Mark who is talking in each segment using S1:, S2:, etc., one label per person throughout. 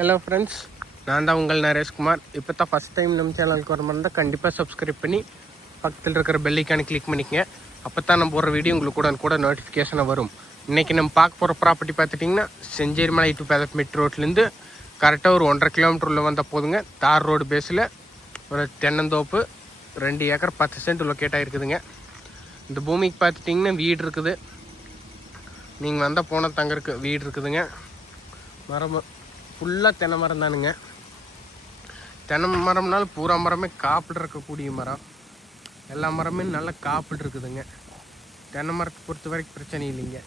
S1: Hello friends நான் தான் உங்கள் நரேஷ்குமார். இப்போ தான் ஃபஸ்ட் டைம் நம்ம சேனலுக்கு வர மாதிரி இருந்தால் கண்டிப்பாக சப்ஸ்கிரைப் பண்ணி பக்கத்தில் இருக்கிற பெல்லைக்கான கிளிக் பண்ணிக்கங்க. அப்போ தான் நம்ம போடுற வீடியோ உங்களுக்கு கூட கூட நோட்டிஃபிகேஷனாக வரும். இன்றைக்கி நம்ம பார்க்க போகிற ப்ராப்பர்ட்டி பார்த்துட்டிங்கன்னா செஞ்சேரிமலை டு பேதப்மெட் ரோட்லேருந்து கரெக்டாக ஒரு ஒன்றரை கிலோமீட்டர் உள்ள வந்தால் போதுங்க. தார் ரோடு பேஸில் ஒரு தென்னந்தோப்பு ரெண்டு ஏக்கர் பத்து சென்ட் லொக்கேட் ஆகிருக்குதுங்க இந்த பூமிக்கு பார்த்துட்டிங்கன்னா வீடு இருக்குது. நீங்கள் வந்தால் போனால் தங்கறக்கு வீடு இருக்குதுங்க. மரம் ஃபுல்லாக தென்னை மரம் தானுங்க. தென்னை மரம்னால பூரா மரமே காப்பில் இருக்கக்கூடிய மரம். எல்லா மரமே நல்லா காப்பில் இருக்குதுங்க. தென்னை மரத்தை பொறுத்த வரைக்கும் பிரச்சனை இல்லைங்க.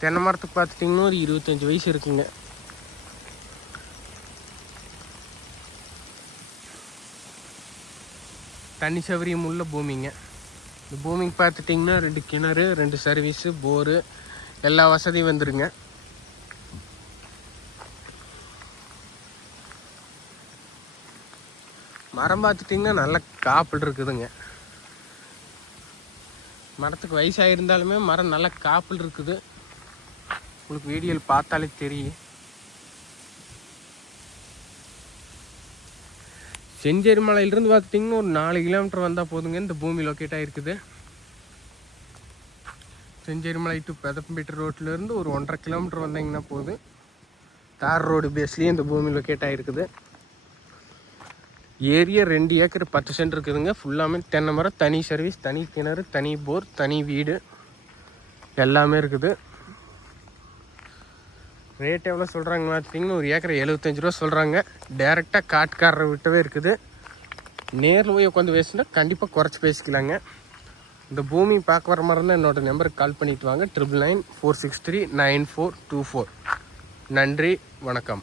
S1: தென்னை மரத்துக்கு பார்த்துட்டிங்கன்னா ஒரு இருபத்தஞ்சி வயசு இருக்குங்க. தண்ணி சௌகரியம் உள்ள பூமிங்க. இந்த பூமிக்கு பார்த்துட்டிங்கன்னா ரெண்டு கிணறு ரெண்டு சர்வீஸு போரு எல்லா வசதியும் வந்துருங்க. மரம் பார்த்துட்டிங்கன்னா நல்ல காப்பில் இருக்குதுங்க. மரத்துக்கு வயசாயிருந்தாலுமே மரம் நல்ல காப்பில் இருக்குது. உங்களுக்கு வீடியோவில் பார்த்தாலே தெரியும். செஞ்சேரி மலையிலிருந்து பார்த்துட்டிங்கன்னா ஒரு நாலு கிலோமீட்டர் வந்தால் போதுங்க. இந்த பூமி லொக்கேட் ஆகிருக்குது செஞ்சேரிமலை டு பெதம்பேட்டை ரோட்லேருந்து ஒரு ஒன்றரை கிலோமீட்டர் வந்தீங்கன்னா போதும். தார் ரோடு பேஸ்லேயே இந்த பூமி லொக்கேட் ஆகிருக்குது ஏரியா ரெண்டு ஏக்கர் பத்து சென்ட் இருக்குதுங்க. ஃபுல்லாமே தென்னை மரம் தனி சர்வீஸ் தனி கிணறு தனி போர் தனி வீடு. எல்லாமே இருக்குது. ரேட் எவ்வளோ சொல்கிறாங்க பார்த்திங்கன்னா ஒரு ஏக்கரை எழுபத்தஞ்சி ரூபா சொல்கிறாங்க டேரெக்டாக காட்டுக்காரரை விட்டவே இருக்குது. நேரில் போய் உட்காந்து பேசினா கண்டிப்பாக குறைச்சி பேசிக்கலாங்க. இந்த பூமி பார்க்க வர மாதிரி இருந்தால் என்னோட நம்பருக்கு கால் பண்ணிட்டு வாங்க. Triple nine four six three nine four two four நன்றி வணக்கம்.